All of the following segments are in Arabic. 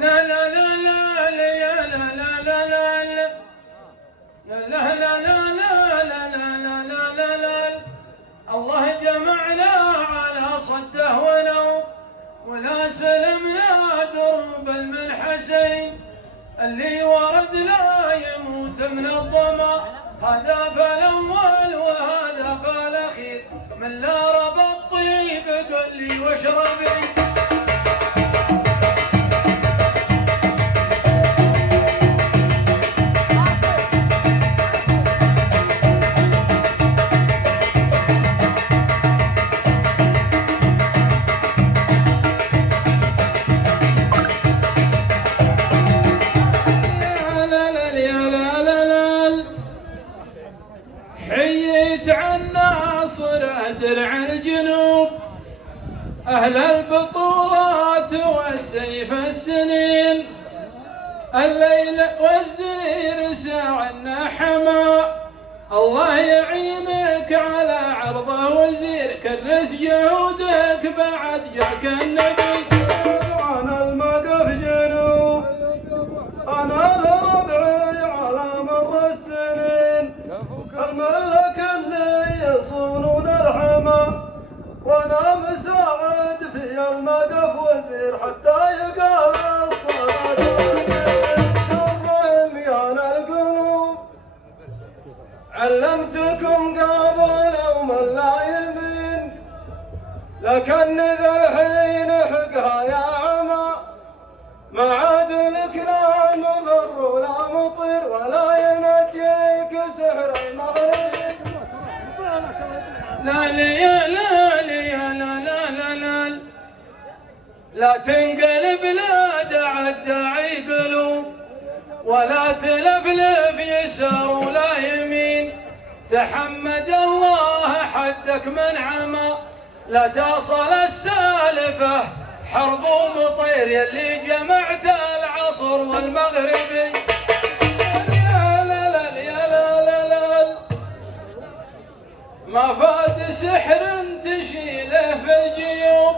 لا لا لا لا لا يا لا لا لا لا لا لا لا لا لا لا لا لا لا. الله جمعنا على صده ولو ولا سلمنا درب المنحسين. اللي ورد لا يموت من الظما، هذا فالاول وهذا فالاخير. من لا ربط طيب قل لي واشربي. درع الجنوب أهل البطولات والسيف السنين، الليل والزير ساعنا حما. الله يعينك على عرضه وزير، كرس جهودك بعد جاك النبي. أنا المقف جنوب، أنا لربعي على مر السنين، الملك اللي يصونون الحما، وانا مساعد في المقف وزير حتى يقال الصلاة. رميان القلوب علمتكم قبل لوم اللايمين، لكن ذا الحين حقها يا عما، ما عاد لك لا مفر ولا مطير ولا ينجيك سحر المغرب. لا لا لا لا لا لا لا لا تنقلب لا دع الداعي قلوب، ولا تلفلف يسار ولا يمين. تحمد الله حدك من عمى، لا تصل السالفة حرب ومطير يلي جمعت العصر والمغربي. ما فاد سحر تشيله في الجيوب،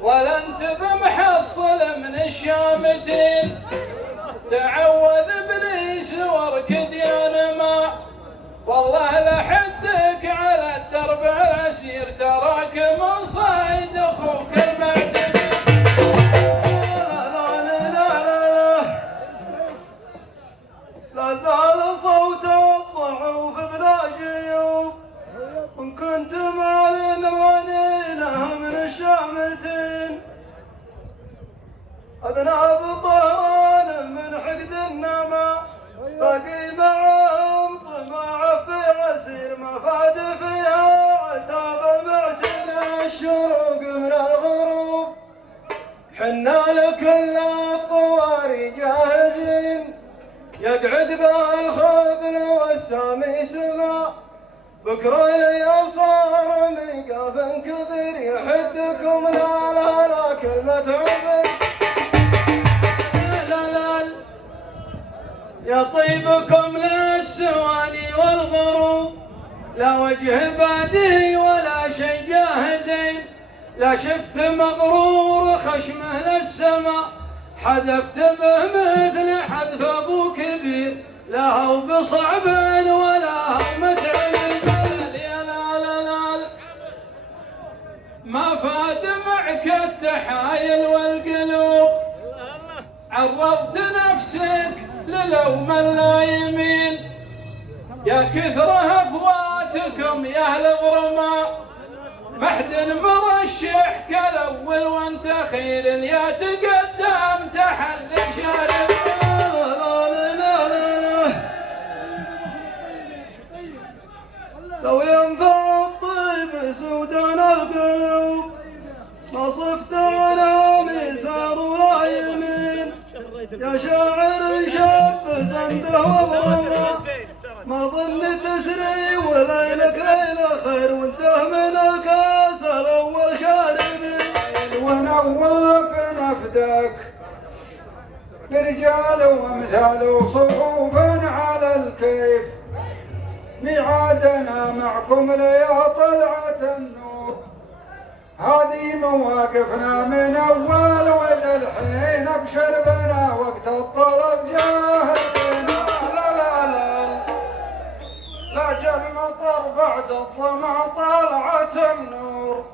ولا انت بمحصل من الشامتين. تعوذ ابليس واركد يا نما، والله لحدك على الدرب العسير، تراك من صيد اخوك المعتدي. لا زال صوت الضعوف بلا جيوب، وان كنت مال ونيله من الشامتين. اذناب طهران من حقد النما، باقي معهم طمع في عسير، ما فاد فيها عتاب المعتنى الشروق من الغروب. حنا لكل الطواري جاهزين، يقعد به الخبل والسامي سما، بكرة اليسار ميقاف كبير، يحدكم لا كلمة عبر. يا طيبكم للسواني والغروب، لا وجه بادي ولا شي جاهزين. لا شفت مغرور خشمه للسما، حذفت به مثل حذف ابو كبير. لا هو بصعب ولا هو متعب، ما فاد معك التحايل والقلوب. عرضت نفسك للوم اللايمين، يا كثر هفواتكم يا اهل برما. محد مرشح كالاول وانت خير، يا تقدم تحلق شارب. لو ينفع الطيب سودان القلوب، ما صفت على ميسار ولا يمين. يا شاعر شاب زنده وضرما، ما ظن تسري وليلك ليلة خير، وانت من الكاس الاول شاربي. ونوف نفدك برجال وامثال صفوفا على الكيف، ميعادنا معكم ليا طلعة النور. هذه مواقفنا من أول وذا الحين أبشر بنا وقت الطلب جاهزين. لا لا لا لا جا المطر بعد الظما طلعت النور.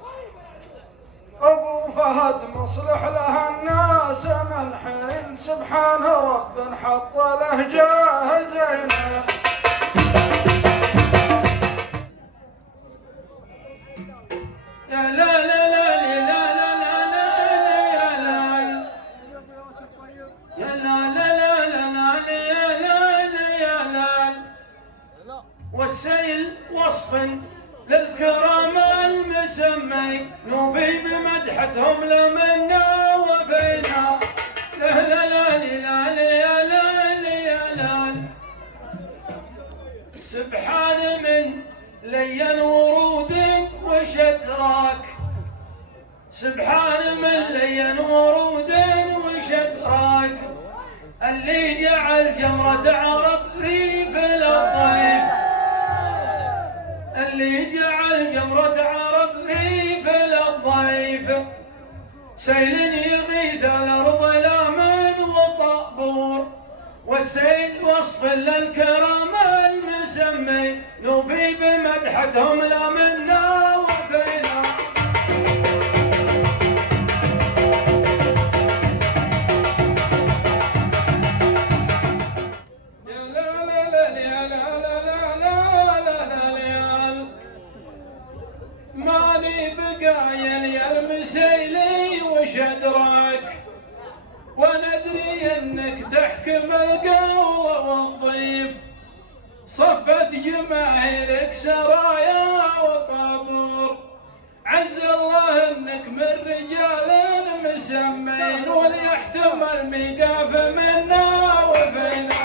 أبو فهد مصلح له الناس من حين سبحان رب حط له جاهزين. يا لا لا لا لا لا لا لا يا لا لا لا لا يا لا لا يا لا. والسيل وصف للكرام المسمي نوفي بمدحتهم لمنا وفينا. لا لا لا لا يا لا يا لا. سبحان من لين ورود وشدراك. سبحان من لين ورود وشدراك. اللي جعل جمرة عرب ريف للطيف. اللي جعل جمرة عرب ريف للضيف. سيل يغيث الأرض لمن وطابور. والسيل وصف للكرام المسمي نوفي بمدحتهم لمنا وفينا. يا لا لا لا يا لا لا لا لا لا. ماني بقايل يا المسيلي وشدراك. وندري انك تحكم القول والضيف. صفت جماهيرك سرايا وطابور. عز الله انك من رجال مسمين وليحتمل ميقاف منا وفينا.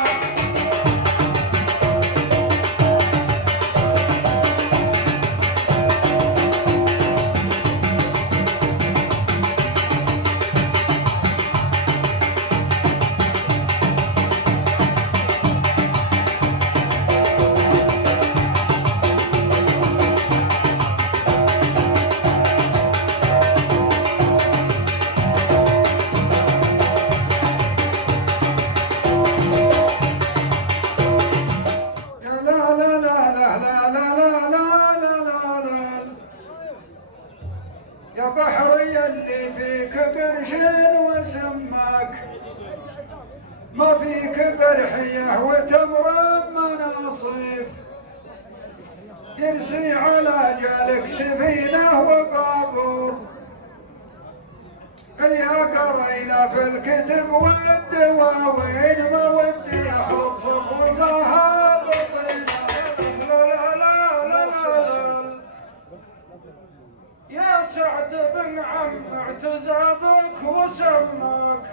يا بحري اللي فيك قرشين وسماك. ما فيك برحية وتمر مناصيف. يرسي على جالك سفينة وبابور. الياقرينا في الكتب والدواوين ما ودي اخلط صفو ما هابطينا. لا لا لا لا. يا سعد بن عم اعتزابك وسماك.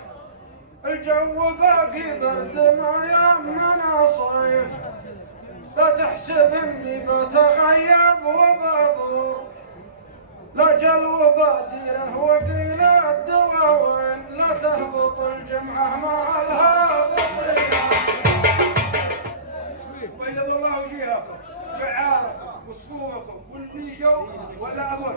الجو باقي برد ما يمنا صيف. لا تحسب اني بتغيب وبابور. لا جلو باديره وقيل الدواوين. لا تهبط الجمعة مع الهابطين. بيض الله وجيهكم شعاركم وصفوفكم واللي جو ولا أقول